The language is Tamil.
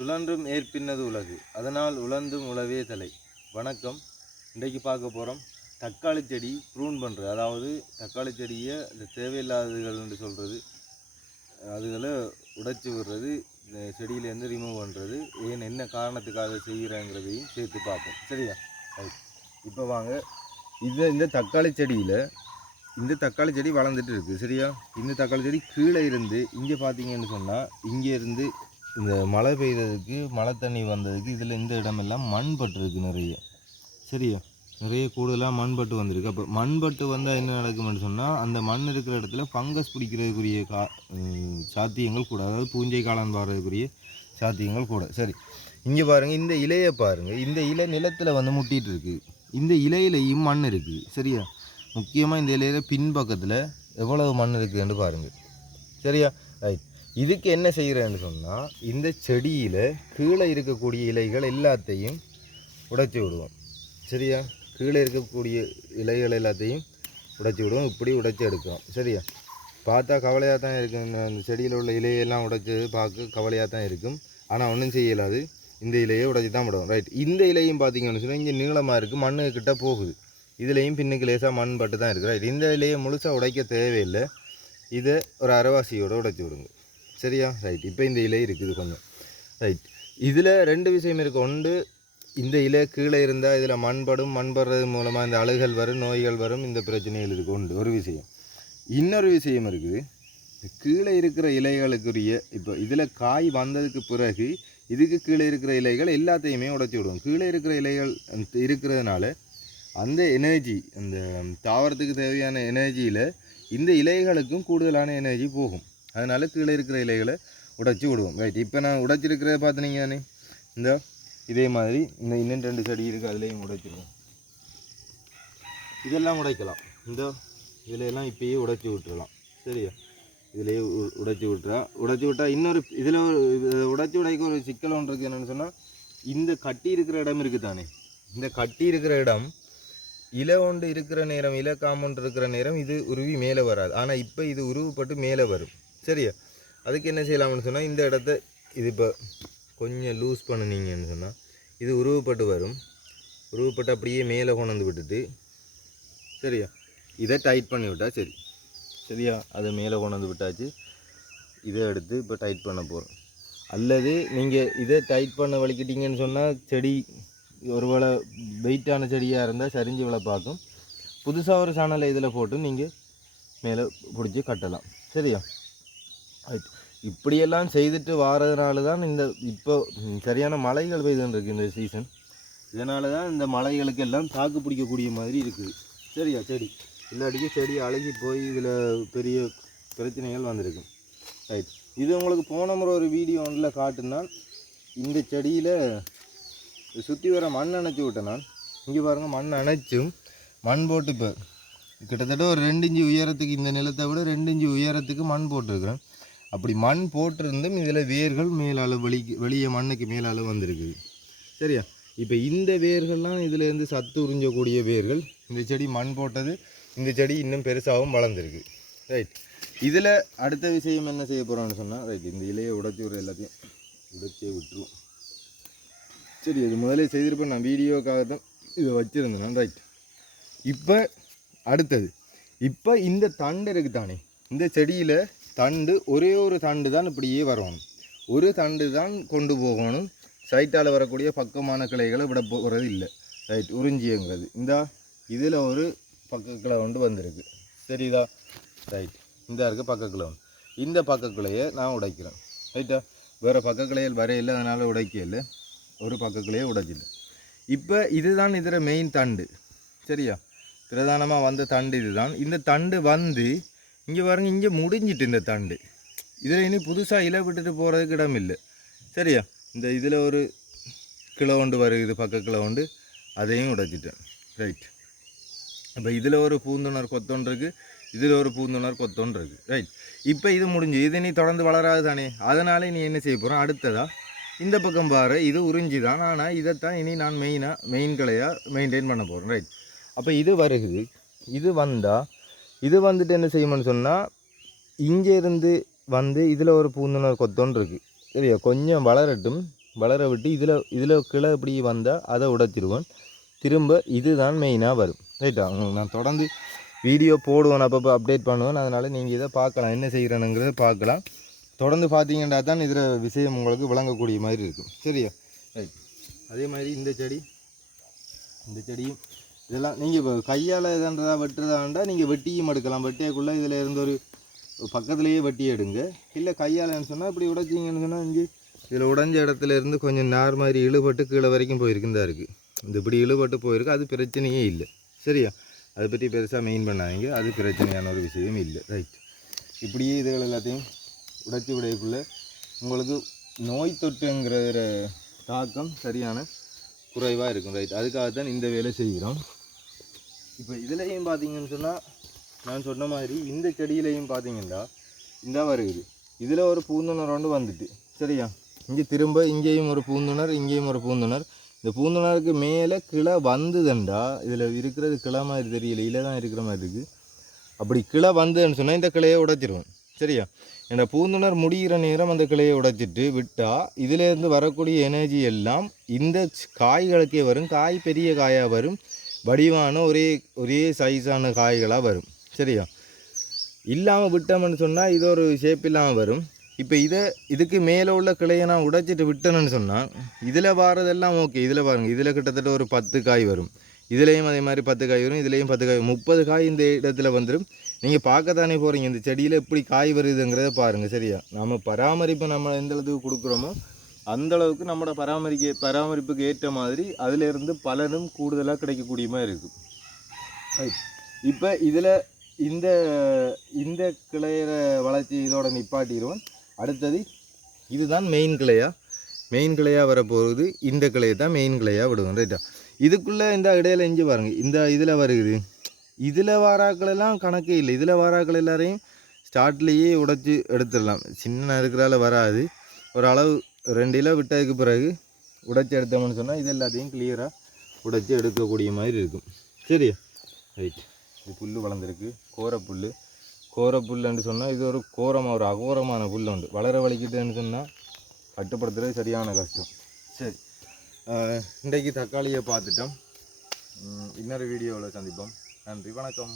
சுழன்றும் ஏற்பின்னது உலகு. அதனால் உழந்தும் உழவே தலை. வணக்கம். இன்றைக்கு பார்க்க போகிறோம் தக்காளி செடி ப்ரூன் பண்ணுறது அதாவது தக்காளி செடியை இந்த தேவையில்லாததுகள்னு சொல்கிறது அதுகளை உடைச்சி விடுறது இந்த செடியிலேருந்து ரிமூவ் பண்ணுறது ஏன் என்ன காரணத்துக்காக செய்கிறேங்கிறதையும் சேர்த்து பார்ப்போம். சரியா? ரைட் இப்போ வாங்க. இந்த இந்த தக்காளி செடியில் இந்த தக்காளி செடி வளர்ந்துட்டு இருக்குது சரியா? இந்த தக்காளி செடி கீழே இருந்து இங்கே பார்த்தீங்கன்னு சொன்னால் இங்கே இருந்து இந்த மழை பெய்ததுக்கு மழை தண்ணி வந்ததுக்கு இதில் இந்த இடமெல்லாம் மண்பட்டுருக்கு நிறைய. சரியா? நிறைய கூடுதலாக மண்பட்டு வந்திருக்கு. அப்போ மண்பட்டு வந்தால் என்ன நடக்கும்னு சொன்னால் அந்த மண் இருக்கிற இடத்துல ஃபங்கஸ் பிடிக்கிறதுக்குரிய கா சாத்தியங்கள் கூட அதாவது பூஞ்சை காளான் வர்றதுக்குரிய சாத்தியங்கள் கூட. சரி. இங்கே பாருங்கள் இந்த இலையை பாருங்கள் இந்த இலை நிலத்தில் வந்து முட்டிகிட்டு இருக்குது இந்த இலையிலையும் மண் இருக்குது சரியா? முக்கியமாக இந்த இலையில பின்பக்கத்தில் எவ்வளவு மண் இருக்குதுன்னு பாருங்கள் சரியா? ரைட் இதுக்கு என்ன செய்கிறேன்னு சொன்னால் இந்த செடியில் கீழே இருக்கக்கூடிய இலைகள் எல்லாத்தையும் உடைச்சி விடுவோம். சரியா? கீழே இருக்கக்கூடிய இலைகள் எல்லாத்தையும் உடைச்சி விடுவோம். இப்படி உடைச்சி எடுக்கிறோம். சரியா? பார்த்தா கவலையாக தான் இருக்கும். இந்த- அந்த செடியில் உள்ள இலையெல்லாம் உடைச்சி பார்க்க கவலையாக தான் இருக்கும். ஆனால் ஒன்றும் செய்யலாது. இந்த இலையை உடைச்சி தான் விடுவோம் ரைட் இந்த இலையும் பார்த்தீங்கன்னு சொன்னால் இங்கே நீளமாக இருக்குது மண்ணு கிட்ட போகுது. இதுலேயும் பின்னுக்கு லேசாக மண் பட்டு தான் இருக்குது ரைட் இந்த இலையை முழுசாக உடைக்க தேவையில்லை. இதை ஒரு அரைவாசியோடு உடைச்சி விடுங்க. சரியா? ரைட் இப்போ இந்த இலை இருக்குது கொஞ்சம். ரைட் இதில் ரெண்டு விஷயம் இருக்குது ஒன்று இந்த இலை கீழே இருந்தால் இதில் மண்படும் மண்படுறது மூலமாக இந்த அழுகல் வரும் நோய்கள் வரும் இந்த பிரச்சனைகள் இருக்குது உண்டு ஒரு விஷயம். இன்னொரு விஷயம் இருக்குது. கீழே இருக்கிற இலைகளுக்குரிய இப்போ இதில் காய் வந்ததுக்கு பிறகு இதுக்கு கீழே இருக்கிற இலைகள் எல்லாத்தையுமே உடைச்சி விடுவோம். கீழே இருக்கிற இலைகள் அந்த இருக்கிறதுனால அந்த எனர்ஜி அந்த தாவரத்துக்கு தேவையான எனர்ஜியில் இந்த இலைகளுக்கும் கூடுதலான எனர்ஜி போகும். அதனால் கீழே இருக்கிற இலைகளை உடைச்சி விடுவோம். ரைட் இப்போ நான் உடைச்சிருக்கிறத பார்த்துனீங்க தானே? இந்த இதே மாதிரி இந்த இன்னும் ரெண்டு செடி இருக்குது அதுலேயும் உடைச்சிருவோம். இதெல்லாம் உடைக்கலாம். இந்த இதிலெல்லாம் இப்பயே உடைச்சி விட்டுறலாம். சரியா? இதுலேயே உ- உடைச்சி விட்டுறா. உடைச்சி விட்டா இன்னொரு இதில் ஒரு உடைச்சி உடைக்க ஒரு சிக்கல் ஒன்று இருக்குது என்னென்னு சொன்னால் இந்த கட்டி இருக்கிற இடம் இருக்குது தானே? இந்த கட்டி இருக்கிற இடம் இலை ஒன்று இருக்கிற நேரம் இலை காம்பவுண்ட் இருக்கிற நேரம் இது உருவி மேலே வராது. ஆனால் இப்போ இது உருவப்பட்டு மேலே வரும். சரியா? அதுக்கு என்ன செய்யலாம்னு சொன்னால் இந்த இடத்த இது இப்போ கொஞ்சம் லூஸ் பண்ணுனீங்கன்னு சொன்னால் இது உருவப்பட்டு வரும். உருவப்பட்டு அப்படியே மேலே கொண்டு வந்து விட்டுட்டு சரியா? இதை டைட் பண்ணி விட்டா சரி. சரியா? அதை மேலே கொண்டு வந்து விட்டாச்சு. இதை எடுத்து இப்போ டைட் பண்ண போகிறோம் அல்லது நீங்கள் இதை டைட் பண்ண வலிக்கிட்டீங்கன்னு சொன்னால் செடி ஒருவேளை வெயிட்டான செடியாக இருந்தால் சரிஞ்சு விழ பார்க்கும். புதுசாக ஒரு சாணலை இதில் போட்டு நீங்கள் மேலே பிடிச்சி கட்டலாம். சரியா? இப்படியெல்லாம் செய்துட்டு வாரதுனால தான் இந்த இப்போ சரியான மழைகள் பெய்துன்னு இருக்கு இந்த சீசன் இதனால தான் இந்த மலைகளுக்கு எல்லாம் தாக்கு பிடிக்கக்கூடிய மாதிரி இருக்குது. சரியா செடி? இல்லாட்டிக்கு செடி அழகி போய் இதில் பெரிய பிரச்சனைகள் வந்திருக்கு ரைட் இது உங்களுக்கு போன முறை ஒரு வீடியோ ஒன்றில் காட்டுனால் இந்த செடியில் சுற்றி வர மண் அணைச்சி விட்டேன் நான். இங்கே பாருங்கள் மண் அணைச்சும் மண் போட்டு இப்போ கிட்டத்தட்ட ஒரு ரெண்டு இஞ்சி உயரத்துக்கு இந்த நிலத்தை விட ரெண்டு இஞ்சி உயரத்துக்கு மண் போட்டிருக்கிறேன். அப்படி மண் போட்டிருந்தும் இதில் வேர்கள் மேலால வலி வெளியே மண்ணுக்கு மேலால வந்திருக்குது சரியா? இப்போ இந்த வேர்கள்லாம் இதுலேருந்து சத்து உறிஞ்சக்கூடிய வேர்கள் இந்த செடி மண் போட்டது இந்த செடி இன்னும் பெருசாகவும் வளர்ந்துருக்கு. ரைட் இதில் அடுத்த விஷயம் என்ன செய்ய போகிறோம்னு சொன்னால் ரைட் இந்த இலையை உடச்சி விடுற எல்லாத்தையும் உடச்சே விட்டுருவோம். சரி இது முதலே செய்திருப்பேன் நான் வீடியோக்காக தான் இதை வச்சுருந்தேன் ரைட் இப்போ அடுத்தது இப்போ இந்த தண்டு இருக்குது தானே இந்த செடியில் தண்டு ஒரே ஒரு தண்டு தான் இப்படியே வரணும் ஒரு தண்டு தான் கொண்டு போகணும். சைட்டால் வரக்கூடிய பக்கமான கிளைகளை விட போகிறது இல்லை ரைட் உறிஞ்சிங்கிறது இந்த இதில் ஒரு பக்கக்கிளை கொண்டு வந்திருக்கு. சரிதா? ரைட் இந்த இருக்க பக்கக்கிளை ஒன்று. இந்த பக்கக்கிளையை நான் உடைக்கிறேன். ரைட்டா வேறு பக்கக்கிளைகள் வரையில்லை அதனால் உடைக்கல. ஒரு பக்கக்கிளையை உடைச்சிட்டேன். இப்போ இதுதான் இதில் மெயின் தண்டு. சரியா? பிரதானமாக வந்த தண்டு இதுதான். இந்த தண்டு வந்து இங்கே பாருங்க இங்கே முடிஞ்சிட்டு இந்த தண்டு. இதில் இனி புதுசாக இலை விட்டுட்டு போகிறதுக்கு இடம் இல்லை. சரியா? இந்த இதில் ஒரு கிலோ ஒன்று வருது பக்க கிலோ ஒன்று அதையும் உடைச்சிட்டேன். ரைட் இப்போ இதில் ஒரு பூந்துணர் கொத்தொன்று இருக்குது இதில் ஒரு பூந்துணர் கொத்தொன்று இருக்குது ரைட் இப்போ இது முடிஞ்சு இது நீ தொடர்ந்து வளராது தானே? அதனால் நீ என்ன செய்ய போகிறோம் அடுத்ததா இந்த பக்கம் பாரு இது உறிஞ்சி தான் ஆனால் இதைத்தான் இனி நான் மெயினாக மெயின் கலையாக மெயின்டைன் பண்ண போகிறேன் ரைட் அப்போ இது வருகுது இது வந்தால் இது வந்துட்டு என்ன செய்யணும்னு சொன்னால் இங்கே இருந்து வந்து இதில் ஒரு பூந்துணர் கொத்தொன்று இருக்குது சரியா? கொஞ்சம் வளரட்டும். வளர விட்டு இதில் இதில் கிளை இப்படி வந்தால் அதை உடைச்சிருவேன் திரும்ப இதுதான் மெயினாக வரும். ரைட்டா உங்களுக்கு நான் தொடர்ந்து வீடியோ போடுவேன். அப்பப்போ அப்டேட் பண்ணுவேன். அதனால் நீங்கள் இதை பார்க்கலாம். என்ன செய்கிறேனுங்கிறத பார்க்கலாம். தொடர்ந்து பார்த்தீங்கன்னா தான் இதில் விஷயம் உங்களுக்கு விளங்கக்கூடிய மாதிரி இருக்கும். சரியா? ரைட் அதே மாதிரி இந்த செடி இந்த செடியும் இதெல்லாம் நீங்கள் இப்போ கையால் எதான்றதா வெட்டுறதாண்டா நீங்கள் வெட்டியும் எடுக்கலாம். வெட்டியக்குள்ளே இதில் இருந்து ஒரு பக்கத்துலேயே வெட்டி எடுங்க. இல்லை கையாலன்னு சொன்னால் இப்படி உடைச்சிங்கன்னு சொன்னால் இங்கே இதில் உடைஞ்ச இடத்துல இருந்து கொஞ்சம் நார் மாதிரி இழுபட்டு கீழே வரைக்கும் போயிருக்குன்னு தான் இருக்குது இந்த இப்படி இழுபட்டு போயிருக்கு அது பிரச்சனையே இல்லை. சரியா? அதை பற்றி பெருசாக மெயின் பண்ணாதீங்க. அது பிரச்சனையான ஒரு விஷயம் இல்லை. ரைட் இப்படியே இதுகள் எல்லாத்தையும் உடைச்சி விடையக்குள்ளே உங்களுக்கு நோய் தொற்றுங்கிற தாக்கம் சரியான குறைவாக இருக்கும். ரைட் அதுக்காகத்தான் இந்த வேலை செய்கிறோம். இப்போ இதுலேயும் பார்த்தீங்கன்னு சொன்னால் நான் சொன்ன மாதிரி இந்த செடியிலையும் பார்த்தீங்கன்னா இந்த வருகுது இதில் ஒரு பூந்துணர் ஒன்று வந்துட்டு சரியா? இங்கே திரும்ப இங்கேயும் ஒரு பூந்துணர் இங்கேயும் ஒரு பூந்துணர். இந்த பூந்துணருக்கு மேலே கிளை வந்ததுண்டா இதில் இருக்கிறது கிளை மாதிரி தெரியல இல்லை தான் இருக்கிற மாதிரி இருக்குது அப்படி கிளை வந்ததுன்னு சொன்னால் இந்த கிளையை உடைச்சிருவோம் சரியா? இந்த பூந்துணர் முடிகிற நேரம் அந்த கிளையை உடைச்சிட்டு விட்டால் இதிலேருந்து வரக்கூடிய எனர்ஜி எல்லாம் இந்த காய்களுக்கே வரும் காய் பெரிய காயாக வரும். வடிவான ஒரே ஒரே சைஸான காய்களாக வரும். சரியா? இல்லாமல் விட்டோம்னு சொன்னால் இது ஒரு ஷேப் இல்லாமல் வரும். இப்போ இதை இதுக்கு மேலே உள்ள கிளையை நான் உடைச்சிட்டு விட்டேன்னு சொன்னால் இதில் வாரதெல்லாம் ஓகே இதில் பாருங்கள் இதில் கிட்டத்தட்ட ஒரு பத்து காய் வரும். இதுலேயும் அதே மாதிரி பத்து காய் வரும் இதுலேயும் பத்து காய் முப்பது காய் இந்த இடத்துல வந்துடும் நீங்கள் பார்க்கத்தானே போகிறீங்க இந்த செடியில் எப்படி காய் வருதுங்கிறத பாருங்கள் சரியா? நம்ம பராமரிப்பு நம்ம எந்த அளவுக்கு கொடுக்குறோமோ அந்த அளவுக்கு நம்மளோட பராமரிக்க பராமரிப்புக்கு ஏற்ற மாதிரி அதிலிருந்து பலனும் கூடுதலாக கிடைக்கக்கூடிய மாதிரி இருக்கும் இப்போ இதில் இந்த இந்த கிளையிற வளர்ச்சி இதோட நிப்பாட்டிடுவோம். அடுத்தது இதுதான் மெயின் கிளையா? மெயின் கிளையாக வரப்போகுது இந்த கிளையை தான் மெயின் கிளையாக விடுவோம் ரைட்டா இதுக்குள்ளே இந்த இடையில இஞ்சி பாருங்க இந்த இதில் வருகுது. இதில் வாராக்களெல்லாம் கணக்கே இல்லை. இதில் வாராக்கள் எல்லாரையும் ஸ்டார்ட்லேயே உடைச்சி எடுத்துடலாம். சின்ன இருக்கிறால வராது. ஒரு அளவு ரெண்டு கிலோ விட்டதுக்கு பிறகு உடைச்சி எடுத்தோம்னு சொன்னால் இது எல்லாத்தையும் கிளியராக உடைச்சி எடுக்கக்கூடிய மாதிரி இருக்கும். சரியா? ரைட் இது புல் வளர்ந்துருக்கு. கோர புல் கோர புல்லுன்னு சொன்னால் இது ஒரு கோரமாக ஒரு அகோரமான புல் உண்டு வளர வலிக்கிட்டுன்னு சொன்னால் கட்டுப்படுத்துறது சரியான கஷ்டம். சரி. இன்றைக்கு தக்காளியை பார்த்துட்டோம். இன்னொரு வீடியோவில் சந்திப்போம். நன்றி. வணக்கம்.